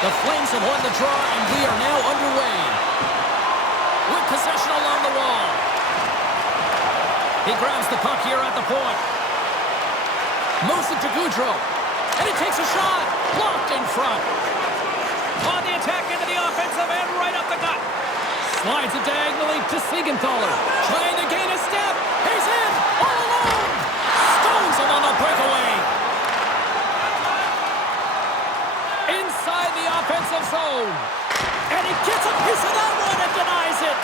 The Flames have won the draw, and we are now underway. With possession along the wall. He grabs the puck here at the point. Moves it to Gaudreau. And he takes a shot. Blocked in front. On the attack into the offensive end, right up the gut. Slides it diagonally to Siegenthaler. Trying to gain a step. He's in. All alone. Stones him on the breakaway. Inside the offensive zone. And he gets a piece of that one and denies it.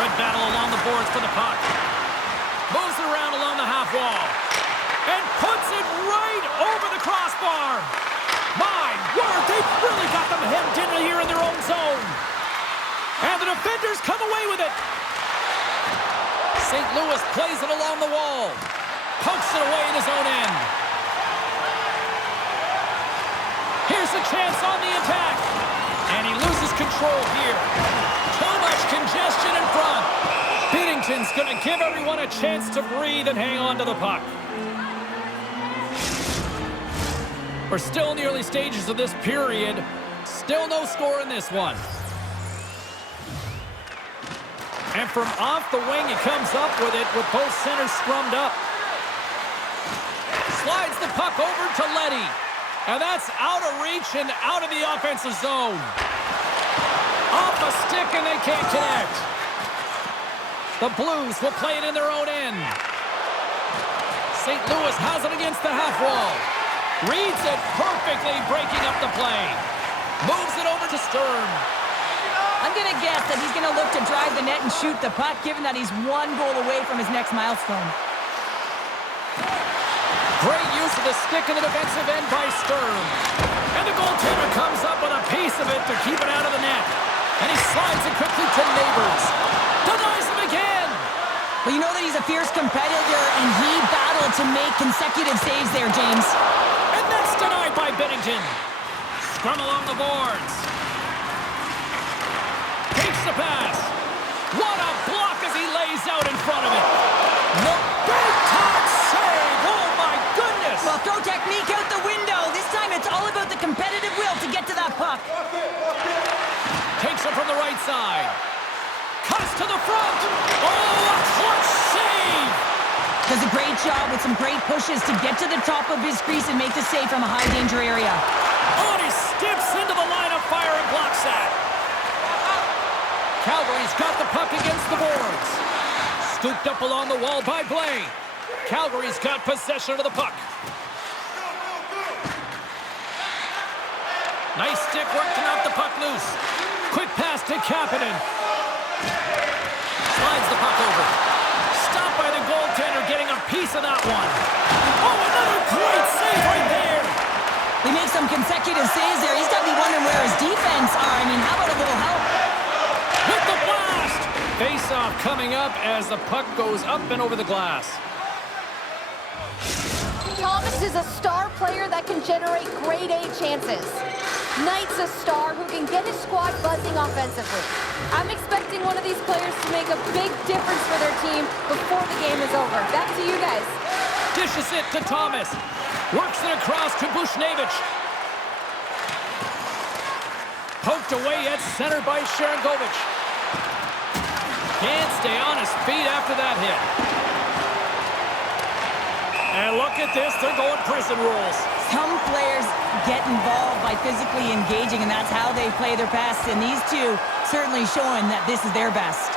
Good battle along the boards for the puck. Moves it around along the half wall. And puts it right over the crossbar. My word, they've really got them hemmed in here in their own zone. And the defenders come away with it. St. Louis plays it along the wall. Pokes it away in his own end. Here's a chance on the attack. And he loses control here. Too much congestion in front. Binnington's going to give everyone a chance to breathe and hang on to the puck. We're still in the early stages of this period. Still no score in this one. And from off the wing, he comes up with it with both centers scrummed up. Slides the puck over to Letty. And that's out of reach and out of the offensive zone. Off a stick and they can't connect. The Blues will play it in their own end. St. Louis has it against the half wall. Reads it perfectly, breaking up the play. Moves it over to Sturm. I'm going to guess that he's going to look to drive the net and shoot the puck, given that he's one goal away from his next milestone. Great use of the stick in the defensive end by Sturm. And the goaltender comes up with a piece of it to keep it out of the net. And he slides it quickly to Neighbors. Denies him again. Well, you know that he's a fierce competitor, and he battled to make consecutive saves there, James. And that's denied by Binnington. Scrum along the boards. Takes the pass. What a block as he lays out in front of it. No big time save. Oh, my goodness. Well, throw technique out the window. This time it's all about the competitive will to get to that puck. Takes it from the right side. Cuts to the front. Oh, a clutch save. Does a great job with some great pushes to get to the top of his crease and make the save from a high-danger area. Oh, and he steps into the line of fire and blocks that. Calgary's got the puck against the boards. Scooped up along the wall by Blais. Calgary's got possession of the puck. Nice stick work to knock the puck loose. Quick pass to Kämpfen. Slides the puck over. Stopped by the goaltender, getting a piece of that one. Oh, another great save right there. He makes some consecutive saves there. He's got to be wondering where his defense are. I mean, how about a little help? With the blast! Face-off coming up as the puck goes up and over the glass. Thomas is a star player that can generate grade A chances. Knight's a star who can get his squad buzzing offensively. I'm expecting one of these players to make a big difference for their team before the game is over. Back to you guys. Dishes it to Thomas. Works it across to Bushevich. Poked away at center by Sharangovich. Can't stay on his feet after that hit. And look at this, they're going prison rules. Some players get involved by physically engaging, and that's how they play their best. And these two certainly showing that this is their best.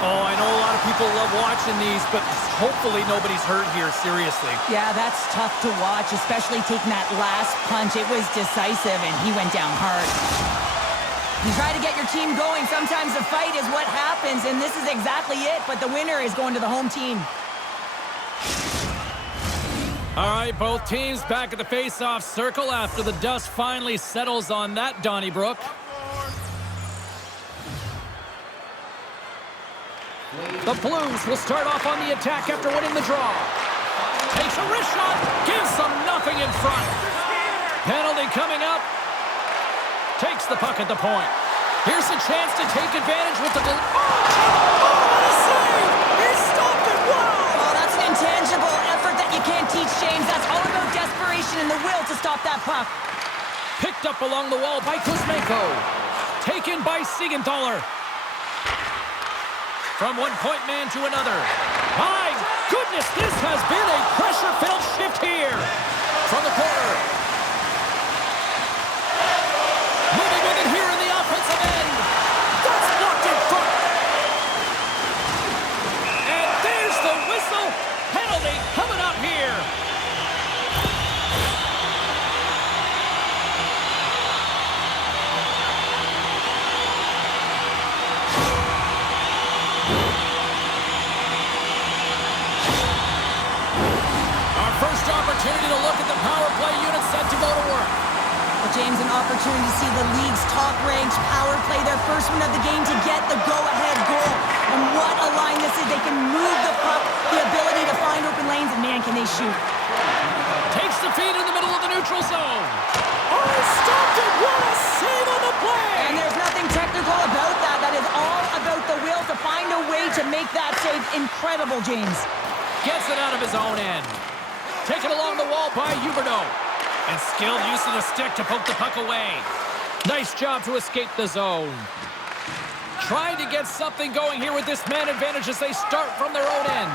Oh, I know a lot of people love watching these, but hopefully nobody's hurt here, seriously. Yeah, that's tough to watch, especially taking that last punch. It was decisive, and he went down hard. You try to get your team going. Sometimes the fight is what happens, and this is exactly it, but the winner is going to the home team. All right, both teams back at the face-off circle after the dust finally settles on that Donnybrook. The Blues will start off on the attack after winning the draw. Takes a wrist shot, gives them nothing in front. Penalty coming up. Takes the puck at the point. Here's a chance to take advantage with the... Oh, what a save! got that puck. Picked up along the wall by Kuzmenko. Taken by Siegenthaler. From one point man to another. My goodness, this has been a pressure-filled shift here. From the corner. Moving with it here in the offensive end. That's blocked in front. And there's the whistle. Penalty coming up here. Opportunity to look at the power play unit set to go to work. Well, James, an opportunity to see the league's top-ranked power play their first one of the game to get the go-ahead goal. And what a line this is. They can move the puck, the ability to find open lanes, and man, can they shoot. Takes the feed in the middle of the neutral zone. Oh, stopped it. What a save on the play. And there's nothing technical about that. That is all about the will to find a way to make that save incredible, James. Gets it out of his own end. Taken along the wall by Huberdeau. And skilled use of the stick to poke the puck away. Nice job to escape the zone. Trying to get something going here with this man advantage as they start from their own end.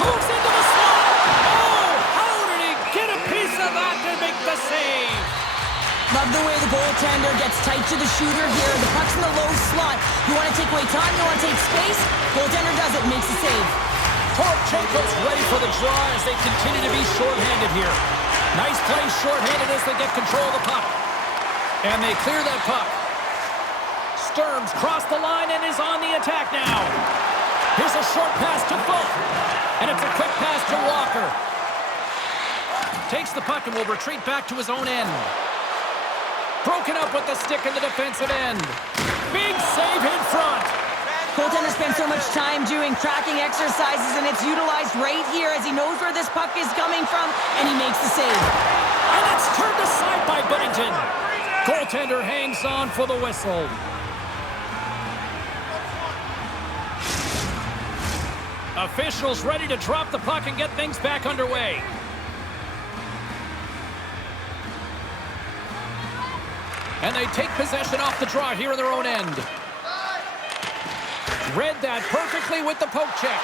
Moves into the slot. Oh, how did he get a piece of that to make the save? Love the way the goaltender gets tight to the shooter here. The puck's in the low slot. You want to take away time, you want to take space. Goaltender does it, makes the save. Torchenko's ready for the draw as they continue to be shorthanded here. Nice play shorthanded as they get control of the puck. And they clear that puck. Sturm's crossed the line and is on the attack now. Here's a short pass to Bues. And it's a quick pass to Walker. Takes the puck and will retreat back to his own end. Broken up with the stick in the defensive end. Big save in front. Goaltender spends so much time doing tracking exercises, and it's utilized right here as he knows where this puck is coming from, and he makes the save. And it's turned aside by Binnington. Goaltender hangs on for the whistle. Officials ready to drop the puck and get things back underway. And they take possession off the draw here in their own end. Read that perfectly with the poke check.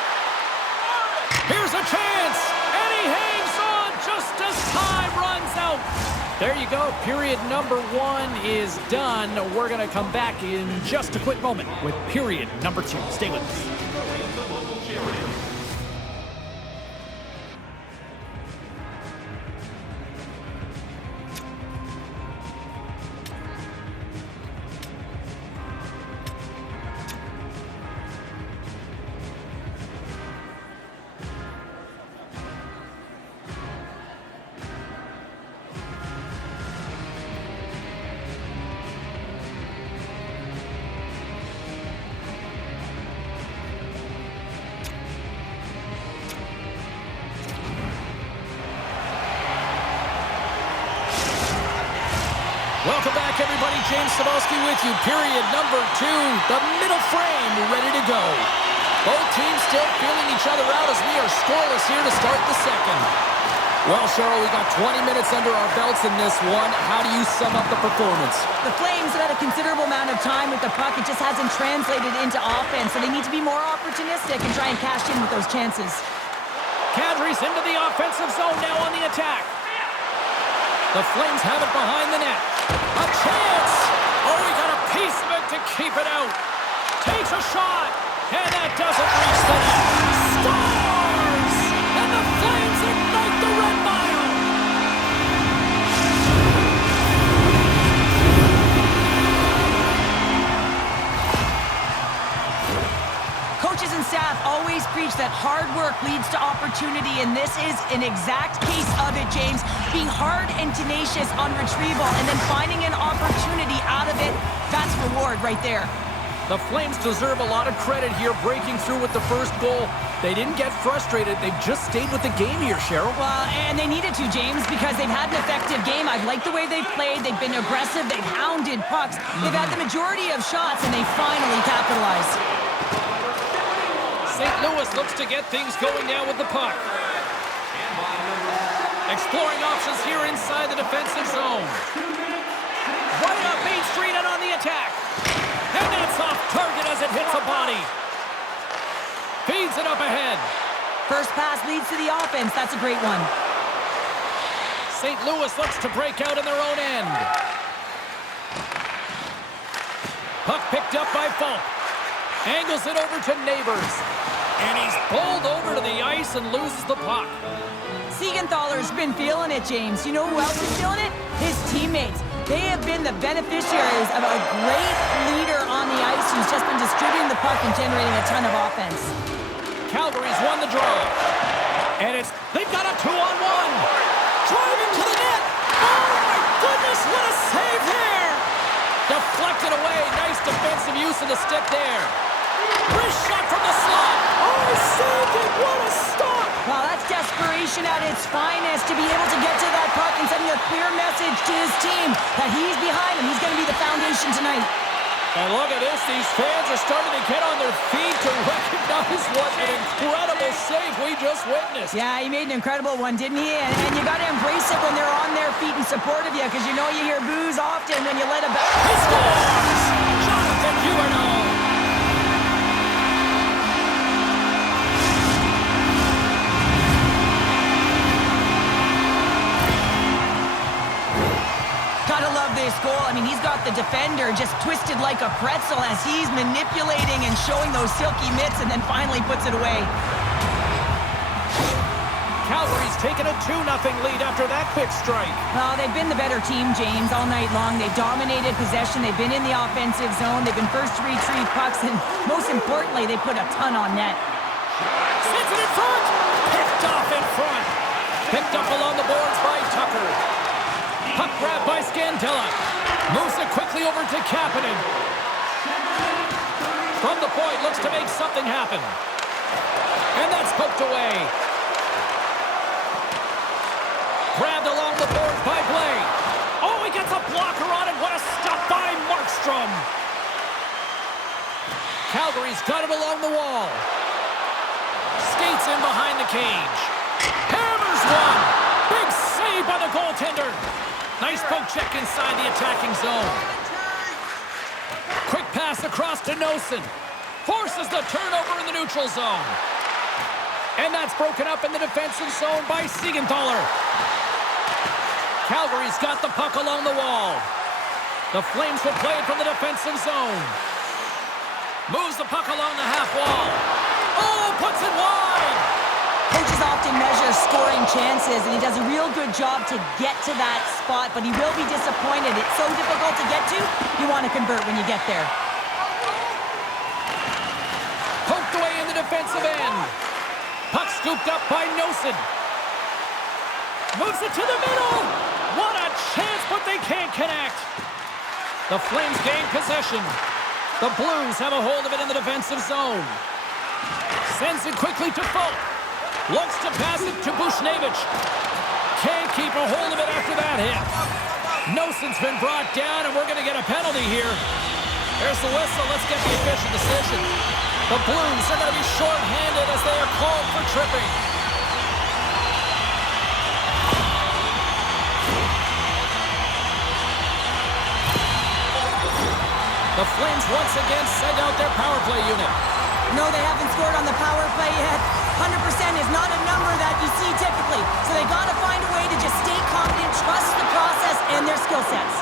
Here's a chance, and he hangs on just as time runs out. There you go. Period number 1 is done. We're going to come back in just a quick moment with period number 2. Stay with us. Welcome back, everybody. James Cebulski with you. Period number 2. The middle frame ready to go. Both teams still feeling each other out as we are scoreless here to start the second. Well, Cheryl, we got 20 minutes under our belts in this one. How do you sum up the performance? The Flames have had a considerable amount of time with the puck. It just hasn't translated into offense, so they need to be more opportunistic and try and cash in with those chances. Kadri's into the offensive zone now on the attack. The Flames have it behind the net. A chance! Oh, he got a piece of it to keep it out. Takes a shot, and that doesn't reach the net. Scores! And the Flames ignite the red mile. Coaches and staff always preach that hard work leads to opportunity, and this is an exact case of it, James. Being hard and tenacious on retrieval and then finding an opportunity out of it, that's reward right there. The Flames deserve a lot of credit here, breaking through with the first goal. They didn't get frustrated. They've just stayed with the game here, Cheryl. Well, and they needed to, James, because they've had an effective game. I've liked the way they've played. They've been aggressive. They've hounded pucks. They've had the majority of shots, and they finally capitalized. St. Louis looks to get things going now with the puck. Exploring options here inside the defensive zone. Right up Main Street and on the attack. And that's off target as it hits a body. Feeds it up ahead. First pass leads to the offense. That's a great one. St. Louis looks to break out in their own end. Puck picked up by Falk. Angles it over to Neighbors. And he's bowled over to the ice and loses the puck. Siegenthaler's been feeling it, James. You know who else is feeling it? His teammates. They have been the beneficiaries of a great leader on the ice who's just been distributing the puck and generating a ton of offense. Calgary's won the draw. And they've got a 2-on-1. Driving to the net. Oh, my goodness, what a save there. Deflected away. Nice defensive use of the stick there. Wrist shot from the slot. Oh, he saved it. What a stop. Well, that's desperation at its finest to be able to get to that puck and sending a clear message to his team that he's behind him. He's going to be the foundation tonight. And look at this. These fans are starting to get on their feet to recognize what an incredible save we just witnessed. Yeah, he made an incredible one, didn't he? And you got to embrace it when they're on their feet in support of you, because you know you hear boos often when you let a back. He scores! Jonathan Huberdeau! Gotta love this goal. I mean, he's got the defender just twisted like a pretzel as he's manipulating and showing those silky mitts and then finally puts it away. Calgary's taken a 2-0 lead after that quick strike. Well, they've been the better team, James, all night long. They've dominated possession. They've been in the offensive zone. They've been first to retrieve pucks, and most importantly, they put a ton on net. Sends it in front. Picked off in front. Picked up along the boards by Tucker. Puck grab by Scandella. Moves it quickly over to Kapanen. From the point, looks to make something happen. And that's poked away. Grabbed along the boards by Blay. Oh, he gets a blocker on it. What a stop by Markström. Calgary's got it along the wall. Skates in behind the cage. Hammers one. Big save by the goaltender. Nice poke check inside the attacking zone. Quick pass across to Nosen. Forces the turnover in the neutral zone. And that's broken up in the defensive zone by Siegenthaler. Calgary's got the puck along the wall. The Flames will play it from the defensive zone. Moves the puck along the half wall. Oh, puts it wide. Coaches often measure scoring chances, and he does a real good job to get to that spot, but he will be disappointed. It's so difficult to get to, you want to convert when you get there. Poked away in the defensive end. Puck scooped up by Nosen. Moves it to the middle. What a chance, but they can't connect. The Flames gain possession. The Blues have a hold of it in the defensive zone. Sends it quickly to Falk. Looks to pass it to Buchnevich. Can't keep a hold of it after that hit. Nosen's been brought down, and we're going to get a penalty here. There's the whistle. Let's get the official decision. The Blues are going to be short-handed as they are called for tripping. The Flames once again send out their power play unit. No, they haven't scored on the power play yet. 100% is not a number that you see typically. So they got to find a way to just stay confident, trust the process and their skill sets.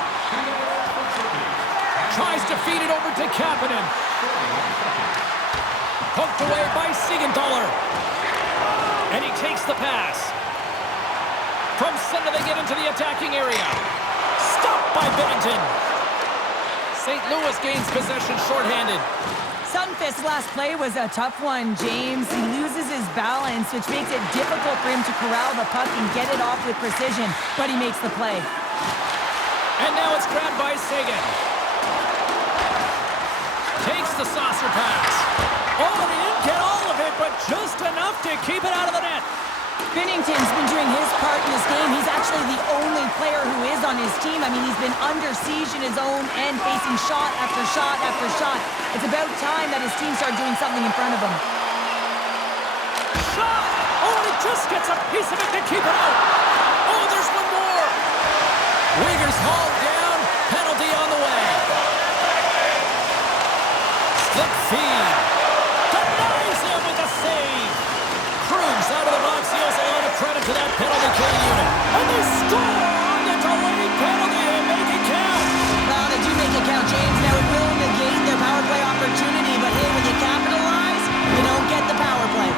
Tries to feed it over to Kapanen. Poked away by Siegenthaler. And he takes the pass. From center they get into the attacking area. Stopped by Binnington. St. Louis gains possession shorthanded. Sundqvist's last play was a tough one, James. He loses his balance, which makes it difficult for him to corral the puck and get it off with precision, but he makes the play. And now it's grabbed by Sagan. Takes the saucer pass. Oh, and he didn't get all of it, but just enough to keep it out of the net. Binnington's been doing his part in this game. He's actually the only player who is on his team. I mean, he's been under siege in his own end, facing shot after shot after shot. It's about time that his team started doing something in front of him. Shot! Oh, and he just gets a piece of it to keep it out. Flip feed. Denies him with a save. Krug's out of the box. He owes a lot of credit to that penalty killing unit. And they score on the delayed penalty and make it count. Well, they do make it count, James. Now, it will negate their power play opportunity, but hey, when you capitalize, you don't get the power play.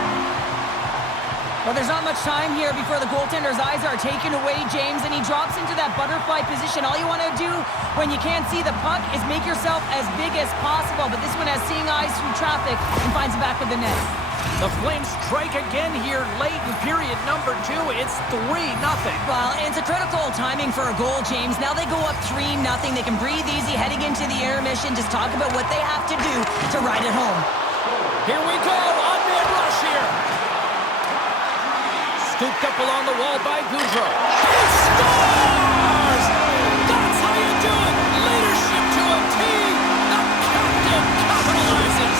Well, there's not much time here before the goaltender's eyes are taken away, James, and he drops into that butterfly position. All you want to do when you can't see the puck is make yourself as big as possible, but this one has seeing eyes through traffic and finds the back of the net. The Flames strike again here late in period number 2. It's 3-0. Well, it's a critical timing for a goal, James. Now they go up 3-0. They can breathe easy heading into the intermission. Just talk about what they have to do to ride it home. Here we go. On-man rush here. Scooped up along the wall by Gaudreau. He scores! That's how you do it. Leadership to a team. The captain capitalizes.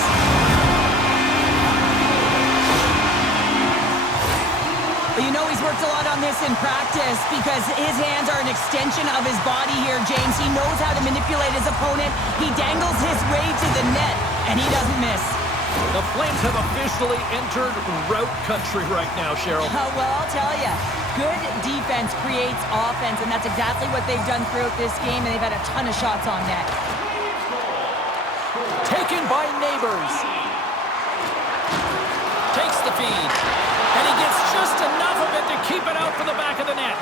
You know he's worked a lot on this in practice because his hands are an extension of his body here, James. He knows how to manipulate his opponent. He dangles his way to the net, and he doesn't miss. The Flames have officially entered route country right now, Cheryl. Well, I'll tell you, good defense creates offense, and that's exactly what they've done throughout this game, and they've had a ton of shots on net. Taken by Neighbors. Takes the feed. And he gets just enough of it to keep it out for the back of the net.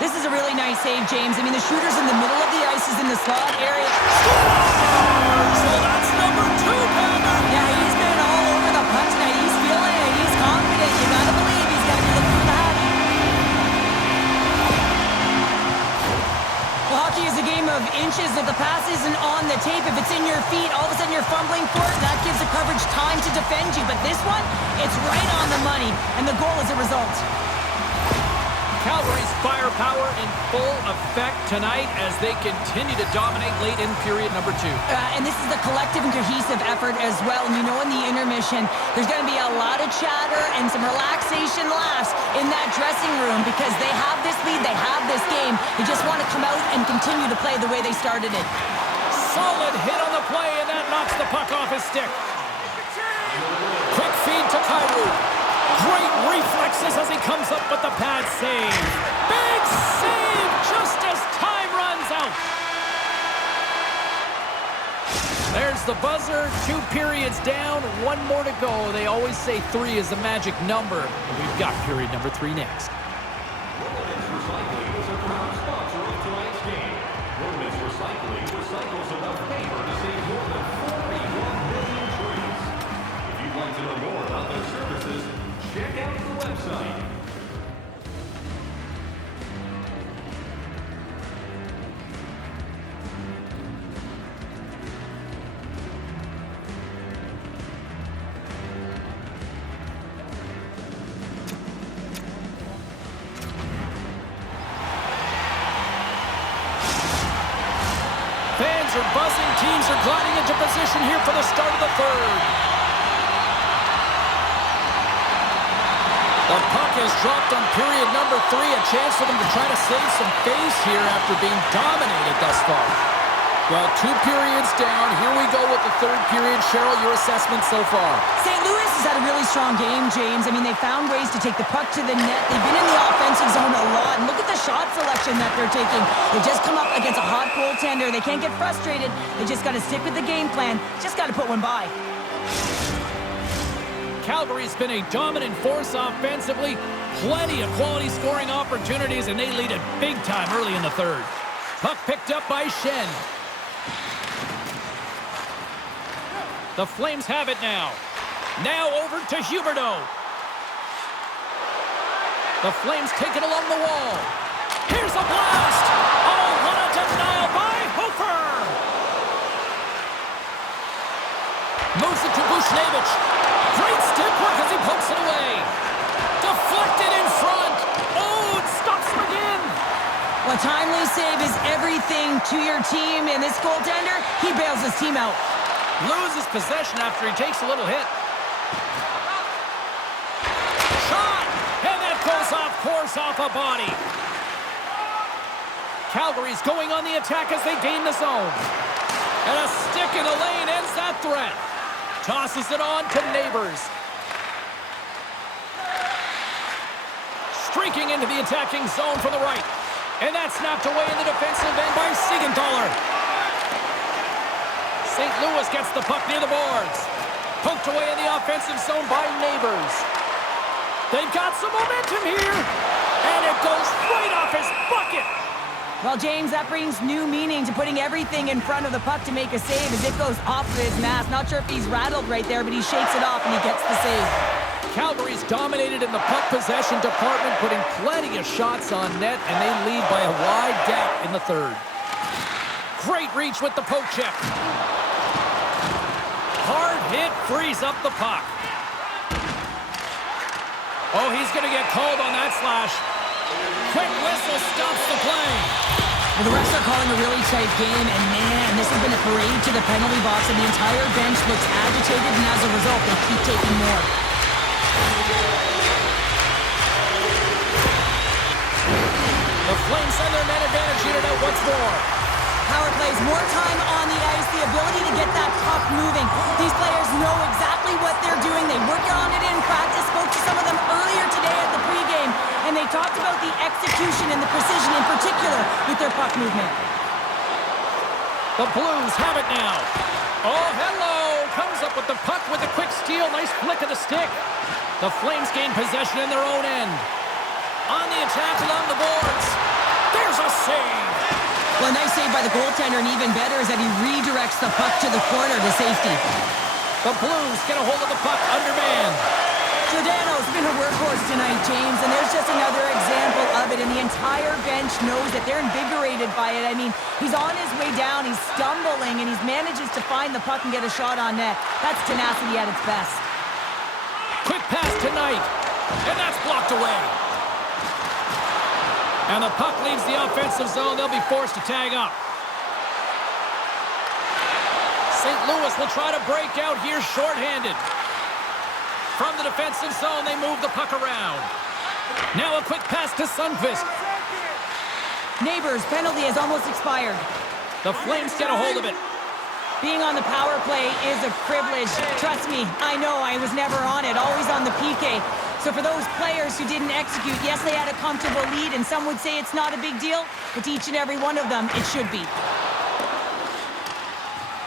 This is a really nice save, James. I mean, the shooter's in the middle of the ice, is in the slot area. Scores! So that's number 2, Palmer. Yeah, he's been all over the puck tonight. He's feeling it. He's confident. You gotta believe he's gotta be looking for the hattie. Well, hockey is a game of inches. If the pass isn't on the tape, if it's in your feet, all of a sudden you're fumbling for it. That gives the coverage time to defend you. But this one, it's right on the money, and the goal is a result. Calgary's firepower in full effect tonight as they continue to dominate late in period number 2. And this is a collective and cohesive effort as well. And you know in the intermission, there's going to be a lot of chatter and some relaxation laughs in that dressing room because they have this lead, they have this game. They just want to come out and continue to play the way they started it. Solid hit on the play, and that knocks the puck off his stick. Quick feed to Kadri. Great reflexes as he comes up with the pad save. Big save just as time runs out. There's the buzzer. 2 periods down, 1 more to go. They always say 3 is the magic number. We've got period number 3 next. Check out the website. Fans are buzzing. Teams are gliding into position here for the start of the 3rd. The puck is dropped on period number 3. A chance for them to try to save some face here after being dominated thus far. Well, 2 periods down. Here we go with the 3rd period. Cheryl, your assessment so far? St. Louis has had a really strong game, James. I mean, they found ways to take the puck to the net. They've been in the offensive zone a lot. And look at the shot selection that they're taking. They just come up against a hot goaltender. They can't get frustrated. They just got to stick with the game plan. Just got to put one by. Calgary's been a dominant force offensively. Plenty of quality scoring opportunities, and they lead it big time early in the 3rd. Puck picked up by Schenn. The Flames have it now. Now over to Huberdeau. The Flames take it along the wall. Here's a blast! Oh, what a denial by Hofer! Moves it to Bushevich. Great stick work as he pokes it away. Deflected in front. Oh, it stops him again. Well, timely save is everything to your team, and this goaltender, he bails his team out. Loses possession after he takes a little hit. Shot! And that goes off course off a body. Calgary's going on the attack as they gain the zone. And a stick in the lane ends that threat. Tosses it on to Neighbors. Streaking into the attacking zone from the right. And that's snapped away in the defensive end by Siegenthaler. St. Louis gets the puck near the boards. Poked away in the offensive zone by Neighbors. They've got some momentum here. And it goes right off his bucket. Well, James, that brings new meaning to putting everything in front of the puck to make a save as it goes off of his mask. Not sure if he's rattled right there, but he shakes it off and he gets the save. Calgary's dominated in the puck possession department, putting plenty of shots on net, and they lead by a wide gap in the third. Great reach with the poke check. Hard hit frees up the puck. Oh, he's going to get called on that slash. Quick whistle stops the play. Well, the refs are calling a really tight game, and man, this has been a parade to the penalty box, and the entire bench looks agitated, and as a result, they keep taking more. The Flames send their man advantage unit out once more. Power plays, more time on the ice, the ability to get that puck moving. These players know exactly what they're doing. They work on it in practice, spoke to some of them earlier today at the pregame, and they talked about the execution and the precision in particular with their puck movement. The Blues have it now. Oh, hello! Comes up with the puck with a quick steal. Nice flick of the stick. The Flames gain possession in their own end. On the attack along the boards. There's a save. Well, a nice save by the goaltender, and even better is that he redirects the puck to the corner to safety. The Blues get a hold of the puck undermanned. Giordano's been a workhorse tonight, James, and there's just another example of it, and the entire bench knows that they're invigorated by it. I mean, he's on his way down, he's stumbling, and he manages to find the puck and get a shot on net. That's tenacity at its best. Quick pass tonight, and that's blocked away. And the puck leaves the offensive zone. They'll be forced to tag up. St. Louis will try to break out here shorthanded. From the defensive zone, they move the puck around. Now a quick pass to Sundqvist. Neighbors, penalty has almost expired. The Flames get a hold of it. Being on the power play is a privilege. Trust me, I know I was never on it, always on the PK. So for those players who didn't execute, yes, they had a comfortable lead, and some would say it's not a big deal, but to each and every one of them, it should be.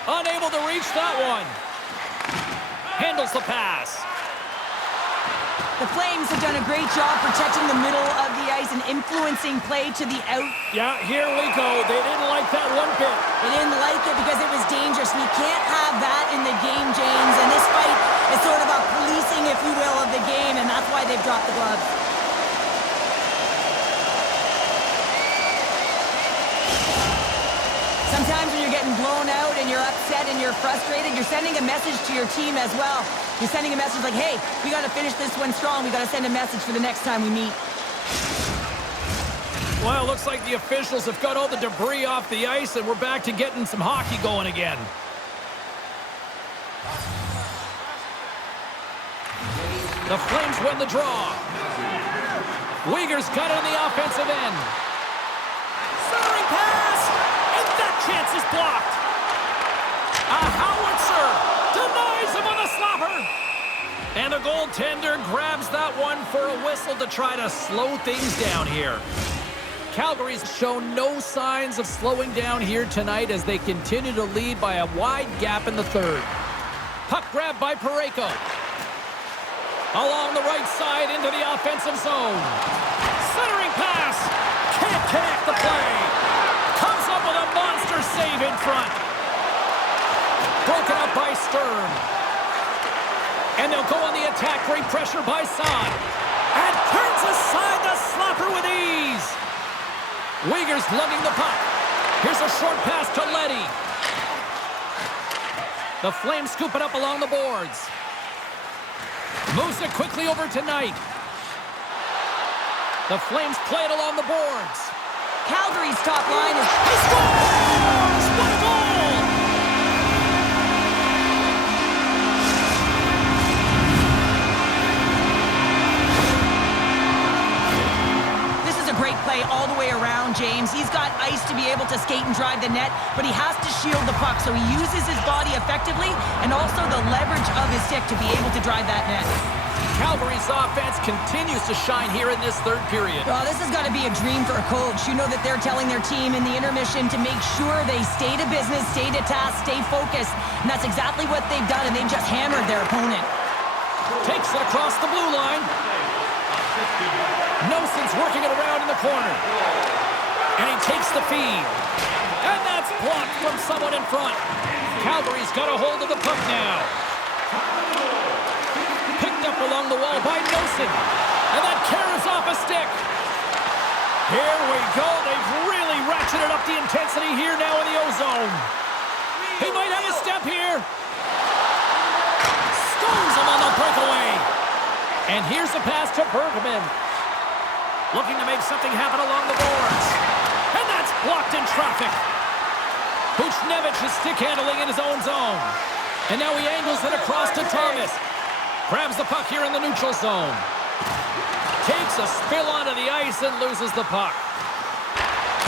Unable to reach that one. Handles the pass. The Flames have done a great job protecting the middle of the ice and influencing play to the out. Yeah, here we go. They didn't like that one bit. They didn't like it because it was dangerous. We can't have that in the game, James. And this fight is sort of a policing, if you will, of the game, and that's why they've dropped the gloves. Sometimes when you're getting blown out and you're upset and you're frustrated, you're sending a message to your team as well. You're sending a message like, hey, we got to finish this one strong. We got to send a message for the next time we meet. Well, it looks like the officials have got all the debris off the ice, and we're back to getting some hockey going again. The Flames win the draw. Uyghur's got it on the offensive end. Centering pass! And that chance is blocked. A howitzer denies him on the slapper. And the goaltender grabs that one for a whistle to try to slow things down here. Calgary's shown no signs of slowing down here tonight as they continue to lead by a wide gap in the third. Puck grab by Parayko. Along the right side into the offensive zone. Centering pass. Can't connect the play. Comes up with a monster save in front. Broken up by Sturm. And they'll go on the attack. Great pressure by Saad. And turns aside the slapper with ease. Uyghur's lugging the puck. Here's a short pass to Leddy. The Flames scoop it up along the boards. Moves it quickly over to Knight. The Flames play it along the boards. Calgary's top line is... He scores! What a goal! This is a great play all the way around, James. He's got ice to be able to skate and drive the net, but he has to shield the puck, so he uses his body effectively and also the leverage of his stick to be able to drive that net. Calgary's offense continues to shine here in this third period. Oh, this has got to be a dream for a coach. You know that they're telling their team in the intermission to make sure they stay to business, stay to task, stay focused, and that's exactly what they've done, and they've just hammered their opponent. Takes it across the blue line. Noson's working it around in the corner. And he takes the feed. And that's blocked from someone in front. Calgary's got a hold of the puck now. Picked up along the wall by Noson. And that carries off a stick. Here we go. They've really ratcheted up the intensity here now in the O-zone. He might have a step here. Stones him on the breakaway. And here's the pass to Bergman. Looking to make something happen along the boards. And that's blocked in traffic. Buchnevich is stick handling in his own zone. And now he angles it across to Thomas. Grabs the puck here in the neutral zone. Takes a spill onto the ice and loses the puck.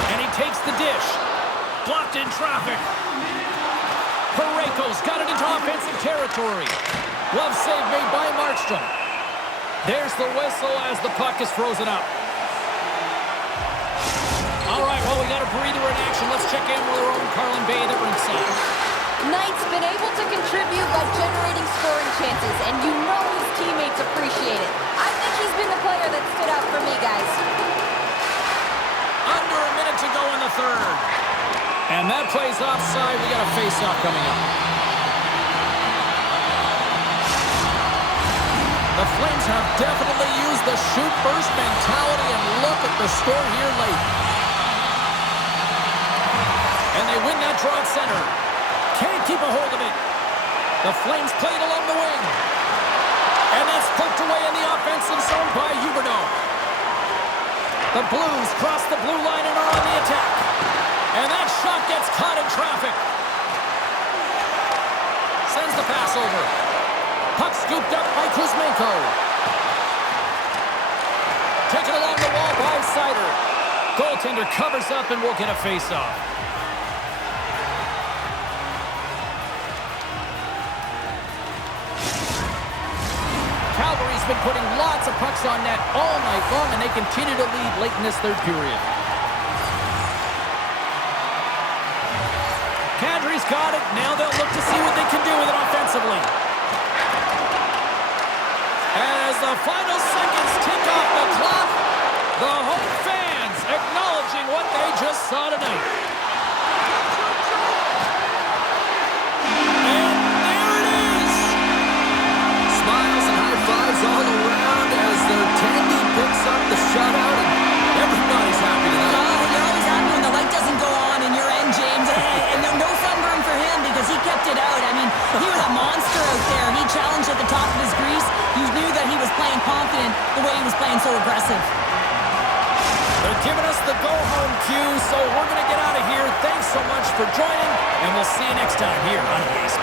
And he takes the dish. Blocked in traffic. Parayko's got it into offensive territory. Glove save made by Markström. There's the whistle as the puck is frozen up. All right, well, we got a breather in action. Let's check in with our own Carlin Bay at ringside. Knight's been able to contribute by generating scoring chances, and you know his teammates appreciate it. I think he's been the player that stood out for me, guys. Under a minute to go in the third. And that play's offside. We got a face-off coming up. The Flames have definitely used the shoot-first mentality, and look at the score here late. And they win that draw at center. Can't keep a hold of it. The Flames played along the wing. And that's poked away in the offensive zone by Huberdeau. The Blues cross the blue line and are on the attack. And that shot gets caught in traffic. Sends the pass over. Puck scooped up by Kuzmenko. Taken along the wall by Sider. Goaltender covers up and we'll get a face-off. Calgary's been putting lots of pucks on net all night long, and they continue to lead late in this third period. Kadri's got it. Now they'll look to see what they can do with it offensively. As the final seconds tick off the clock, the home fans acknowledging what they just saw tonight. And there it is! Smiles and high fives all around as their Tandy picks up the shutout, and everybody's happy tonight. Oh, you're always happy when the light doesn't go on in your end, James. And no sunburn for him because he kept it out. I mean, he was a monster out there. He challenged at the top of his grease. You knew that he was playing confident the way he was playing so aggressive. They're giving us the go-home cue, so we're going to get out of here. Thanks so much for joining, and we'll see you next time here on Base.